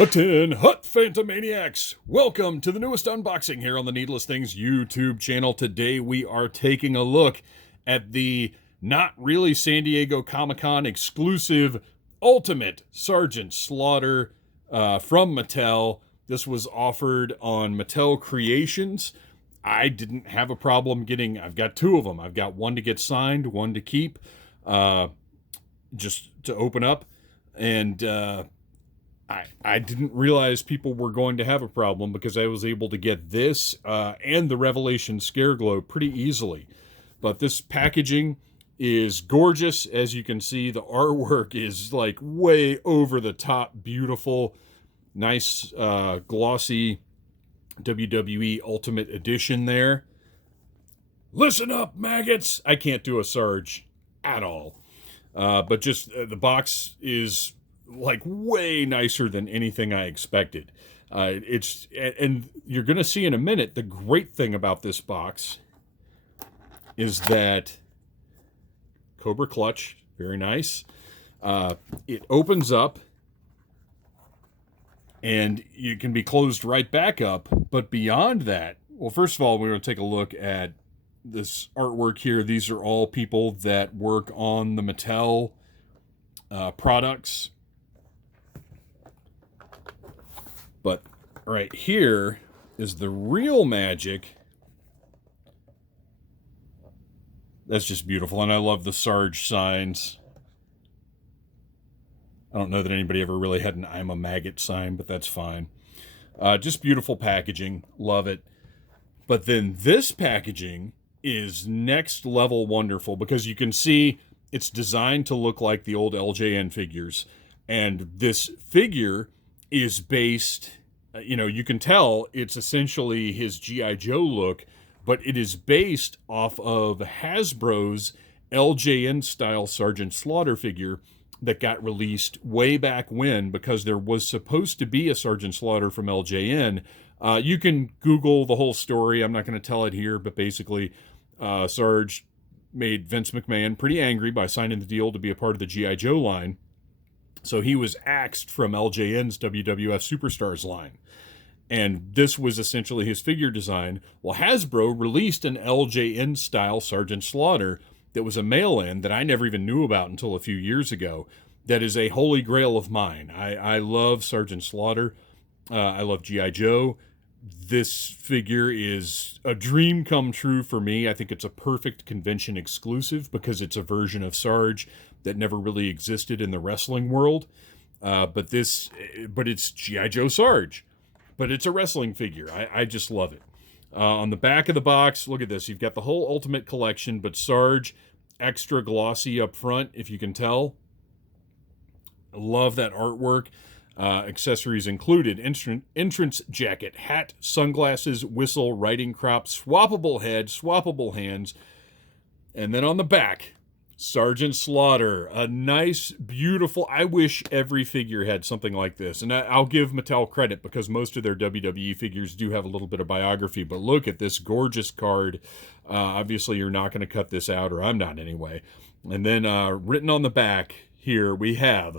Hut Phantomaniacs! Welcome to the newest unboxing here on the Needless Things YouTube channel. Today we are taking a look at the not really San Diego Comic-Con exclusive Ultimate Sergeant Slaughter from Mattel. This was offered on Mattel Creations. I didn't have a problem getting, I've got two of them. I've got one to get signed, one to keep, just to open up. And I didn't realize people were going to have a problem because I was able to get this and the Revelation Scare Glow pretty easily. But this packaging is gorgeous. As you can see, the artwork is like way over the top, beautiful, nice glossy WWE Ultimate Edition there. Listen up, maggots! I can't do a Sarge at all. But just the box is like way nicer than anything I expected. And you're going to see in a minute, the great thing about this box is that Cobra clutch, very nice. It opens up and you can be closed right back up. But beyond that, well, first of all, we're going to take a look at this artwork here. These are all people that work on the Mattel products. But right here is the real magic. That's just beautiful. And I love the Sarge signs. I don't know that anybody ever really had an I'm a maggot sign, but that's fine. Just beautiful packaging. Love it. But then this packaging is next level wonderful because you can see it's designed to look like the old LJN figures. And this figure is based, you can tell it's essentially his G.I. Joe look, but it is based off of Hasbro's LJN style Sergeant Slaughter figure that got released way back when, because there was supposed to be a Sergeant Slaughter from LJN. You can Google the whole story. I'm not going to tell it here, but basically Sarge made Vince McMahon pretty angry by signing the deal to be a part of the G.I. Joe line. So he was axed from LJN's WWF Superstars line. And this was essentially his figure design. Well, Hasbro released an LJN-style Sergeant Slaughter that was a mail-in that I never even knew about until a few years ago. That is a holy grail of mine. I love Sergeant Slaughter. I love G.I. Joe. This figure is a dream come true for me. I think it's a perfect convention exclusive because it's a version of Sarge that never really existed in the wrestling world. But it's G.I. Joe Sarge. But it's a wrestling figure. I just love it. On the back of the box, look at this. You've got the whole Ultimate Collection, but Sarge extra glossy up front, if you can tell. I love that artwork. Accessories included: entrance jacket, hat, sunglasses, whistle, riding crop, swappable head, swappable hands. And then on the back, Sergeant Slaughter, a nice, beautiful, I wish every figure had something like this. And I'll give Mattel credit because most of their WWE figures do have a little bit of biography. But look at this gorgeous card. Obviously, you're not going to cut this out, or I'm not anyway. And then written on the back here, we have,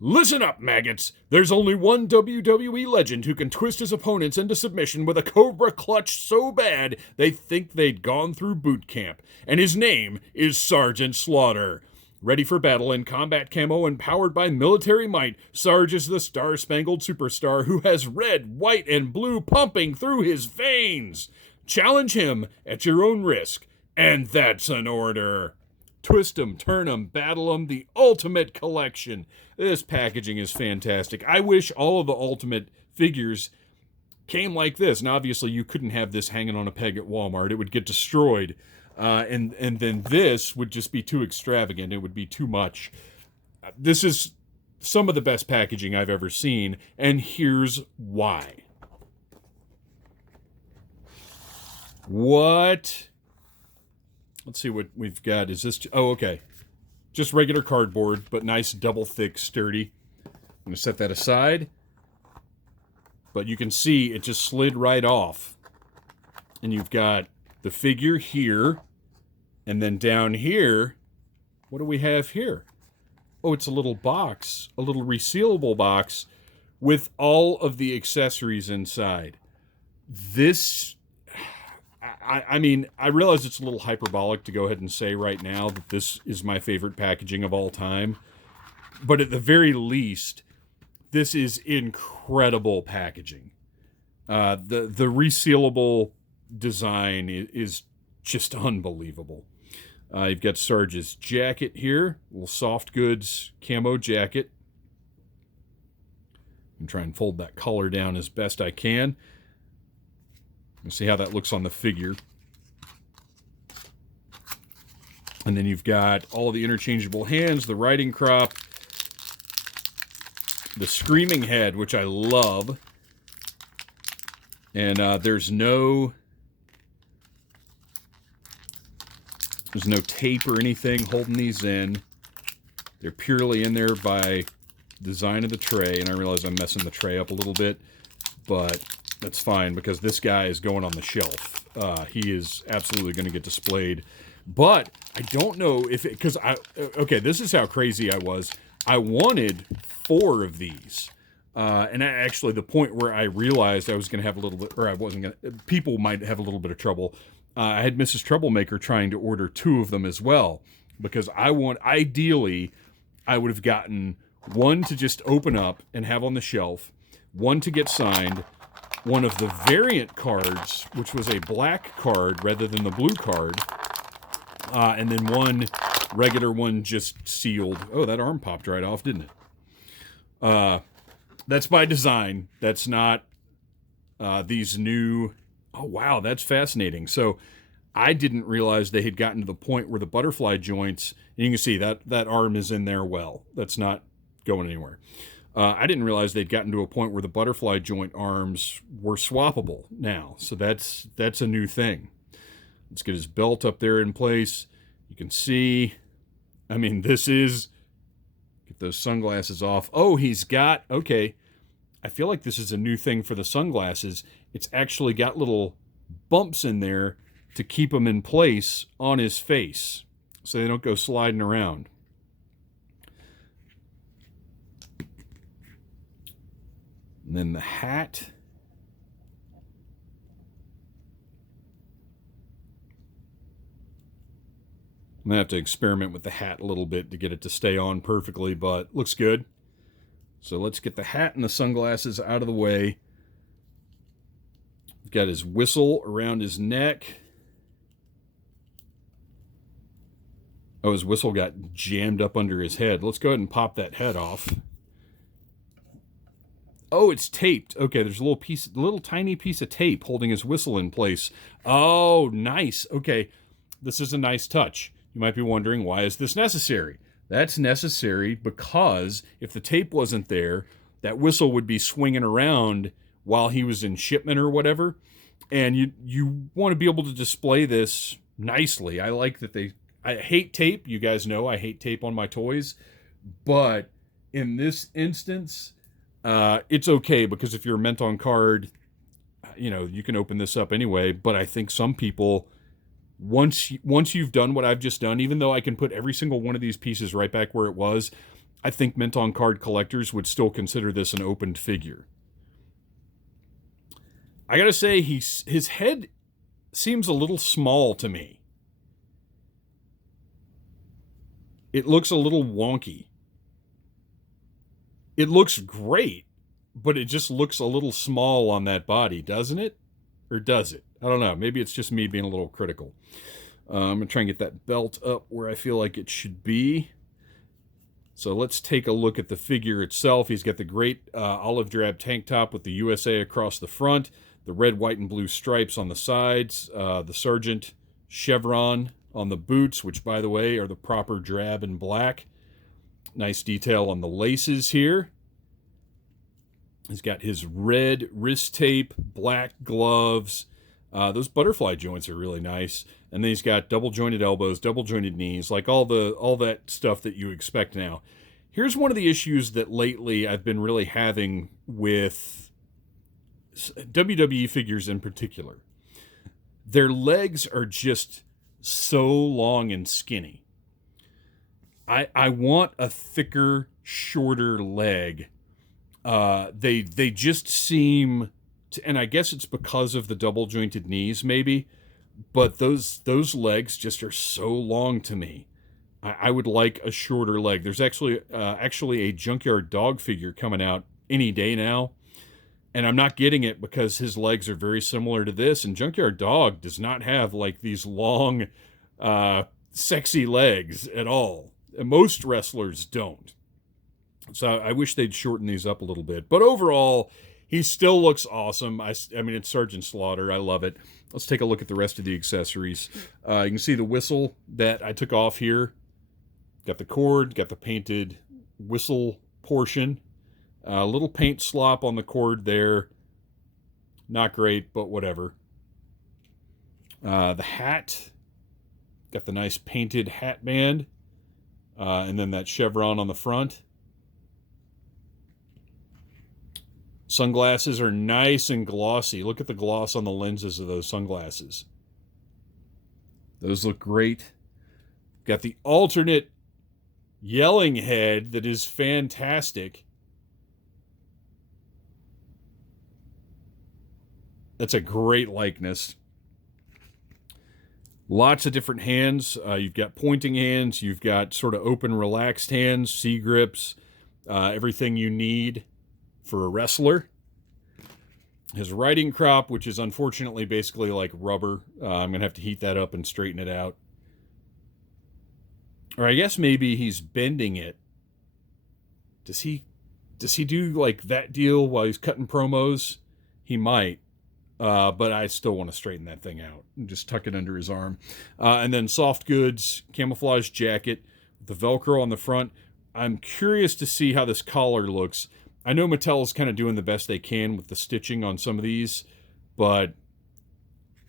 "Listen up, maggots. There's only one WWE legend who can twist his opponents into submission with a Cobra clutch so bad they think they'd gone through boot camp. And his name is Sergeant Slaughter. Ready for battle in combat camo and powered by military might, Sarge is the star-spangled superstar who has red, white, and blue pumping through his veins. Challenge him at your own risk. And that's an order." Twist 'em, turn 'em, battle 'em, the Ultimate Collection. This packaging is fantastic. I wish all of the Ultimate figures came like this. And obviously you couldn't have this hanging on a peg at Walmart. It would get destroyed. And then this would just be too extravagant. It would be too much. This is some of the best packaging I've ever seen. And here's why. What? Let's see what we've got. Is this... Oh, okay. Just regular cardboard, but nice, double thick, sturdy. I'm going to set that aside. But you can see it just slid right off. And you've got the figure here. And then down here, what do we have here? Oh, it's a little box. A little resealable box with all of the accessories inside. This, I mean, I realize it's a little hyperbolic to go ahead and say right now that this is my favorite packaging of all time. But at the very least, this is incredible packaging. The resealable design is just unbelievable. You've got Sarge's jacket here, little soft goods camo jacket. I'm trying to fold that collar down as best I can. Let's see how that looks on the figure. And then you've got all the interchangeable hands, the riding crop, the screaming head, which I love. And there's no tape or anything holding these in. They're purely in there by design of the tray. And I realize I'm messing the tray up a little bit, but that's fine because this guy is going on the shelf. He is absolutely going to get displayed. But I don't know if it, because okay, this is how crazy I was. I wanted 4 of these. And actually, the point where I realized I was going to have a little bit, or I wasn't going to, people might have a little bit of trouble. I had Mrs. Troublemaker trying to order 2 of them as well, because ideally, I would have gotten 1 to just open up and have on the shelf, 1 to get signed, 1 of the variant cards, which was a black card rather than the blue card, and then 1 regular one just sealed. Oh, that arm popped right off, didn't it? That's by design. That's not these new... Oh, wow, that's fascinating. So I didn't realize they had gotten to the point where the butterfly joints... You can see that arm is in there well. That's not going anywhere. I didn't realize they'd gotten to a point where the butterfly joint arms were swappable now. So that's a new thing. Let's get his belt up there in place. You can see... I mean, this is... Get those sunglasses off. Oh, he's got... Okay. I feel like this is a new thing for the sunglasses. It's actually got little bumps in there to keep them in place on his face so they don't go sliding around. And then the hat. I'm going to have to experiment with the hat a little bit to get it to stay on perfectly, but looks good. So let's get the hat and the sunglasses out of the way. Got his whistle around his neck. Oh, his whistle got jammed up under his head. Let's go ahead and pop that head off. Oh, it's taped. Okay, there's a little tiny piece of tape holding his whistle in place. Oh, nice. Okay, this is a nice touch. You might be wondering, why is this necessary? That's necessary because if the tape wasn't there, that whistle would be swinging around while he was in shipment or whatever. And you want to be able to display this nicely. I like that I hate tape. You guys know I hate tape on my toys. But in this instance, it's okay because if you're meant on card, you can open this up anyway. But I think some people... Once you've done what I've just done, even though I can put every single one of these pieces right back where it was, I think Mint on Card collectors would still consider this an opened figure. I gotta say, his head seems a little small to me. It looks a little wonky. It looks great, but it just looks a little small on that body, doesn't it? Or does it? I don't know. Maybe it's just me being a little critical. I'm going to try and get that belt up where I feel like it should be. So let's take a look at the figure itself. He's got the great olive drab tank top with the USA across the front, the red, white, and blue stripes on the sides, the Sergeant chevron on the boots, which, by the way, are the proper drab and black. Nice detail on the laces here. He's got his red wrist tape, black gloves. Those butterfly joints are really nice. And then he's got double jointed elbows, double jointed knees, like all that stuff that you expect now. Here's one of the issues that lately I've been really having with WWE figures in particular. Their legs are just so long and skinny. I want a thicker, shorter leg They just seem to, and I guess it's because of the double jointed knees, maybe, but those legs just are so long to me. I would like a shorter leg. There's actually a Junkyard Dog figure coming out any day now, and I'm not getting it because his legs are very similar to this, and Junkyard Dog does not have like these long, sexy legs at all. And most wrestlers don't. So I wish they'd shorten these up a little bit. But overall, he still looks awesome. I mean, it's Sergeant Slaughter. I love it. Let's take a look at the rest of the accessories. You can see the whistle that I took off here. Got the cord, got the painted whistle portion. A little paint slop on the cord there. Not great, but whatever. The hat. Got the nice painted hat band. And then that chevron on the front. Sunglasses are nice and glossy. Look at the gloss on the lenses of those sunglasses. Those look great. Got the alternate yelling head that is fantastic. That's a great likeness. Lots of different hands. You've got pointing hands. You've got sort of open, relaxed hands, C-grips, everything you need for a wrestler. His riding crop, which is unfortunately basically like rubber. I'm going to have to heat that up and straighten it out. Or I guess maybe he's bending it. Does he do like that deal while he's cutting promos? He might. But I still want to straighten that thing out and just tuck it under his arm. And then soft goods, camouflage jacket, the Velcro on the front. I'm curious to see how this collar looks. I know Mattel is kind of doing the best they can with the stitching on some of these, but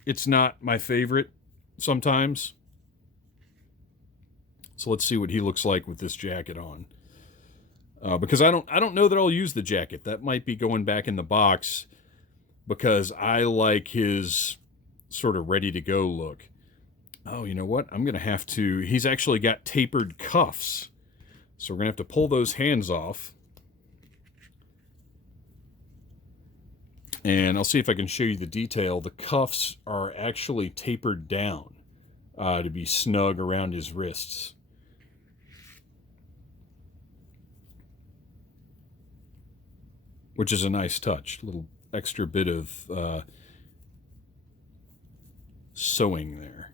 it's not my favorite sometimes. So let's see what he looks like with this jacket on. Because I don't know that I'll use the jacket. That might be going back in the box because I like his sort of ready-to-go look. Oh, you know what? I'm going to have to... He's actually got tapered cuffs. So we're going to have to pull those hands off. And I'll see if I can show you the detail. The cuffs are actually tapered down to be snug around his wrists. Which is a nice touch. A little extra bit of sewing there.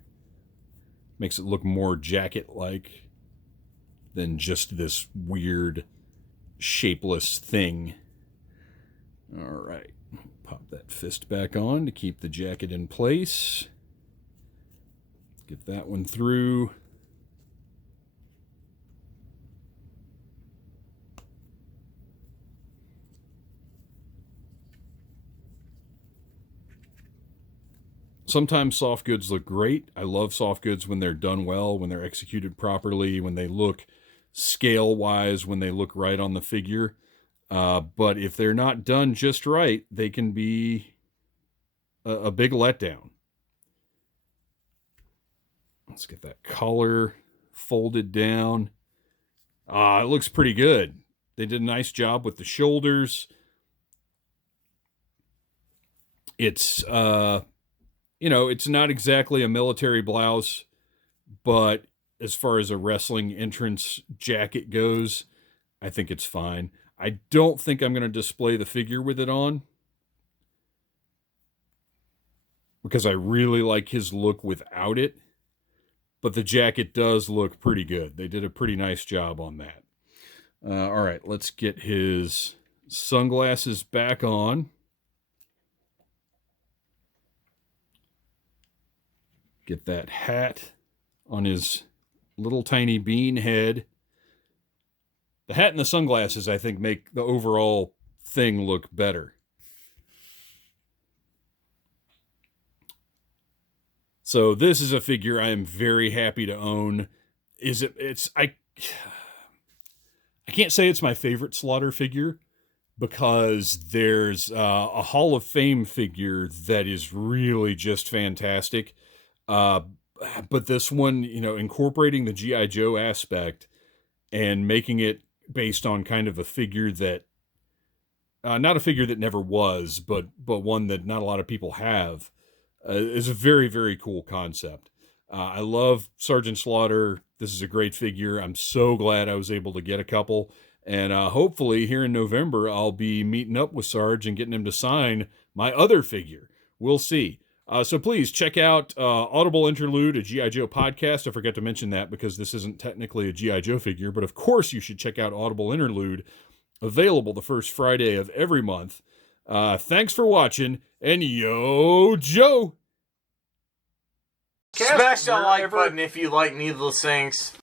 Makes it look more jacket-like than just this weird, shapeless thing. All right. Pop that fist back on to keep the jacket in place. Get that one through. Sometimes soft goods look great. I love soft goods when they're done well, when they're executed properly, when they look scale-wise, when they look right on the figure. But if they're not done just right, they can be a big letdown. Let's get that collar folded down. It looks pretty good. They did a nice job with the shoulders. It's... it's not exactly a military blouse, but as far as a wrestling entrance jacket goes, I think it's fine. I don't think I'm going to display the figure with it on because I really like his look without it, but the jacket does look pretty good. They did a pretty nice job on that. All right, let's get his sunglasses back on. Get that hat on his little tiny bean head. The hat and the sunglasses, I think, make the overall thing look better. So this is a figure I am very happy to own. I can't say it's my favorite Slaughter figure because there's a Hall of Fame figure that is really just fantastic. But this one, incorporating the G.I. Joe aspect and making it based on kind of a figure that not a figure that never was, but one that not a lot of people have, is a very, very cool concept. I love Sergeant Slaughter. This is a great figure. I'm so glad I was able to get a couple. And hopefully here in November, I'll be meeting up with Sarge and getting him to sign my other figure. We'll see. So please check out Audible Interlude, a G.I. Joe podcast. I forgot to mention that because this isn't technically a G.I. Joe figure, but of course you should check out Audible Interlude, available the first Friday of every month. Thanks for watching, and yo, Joe! Smash that like button if you like Needless Things.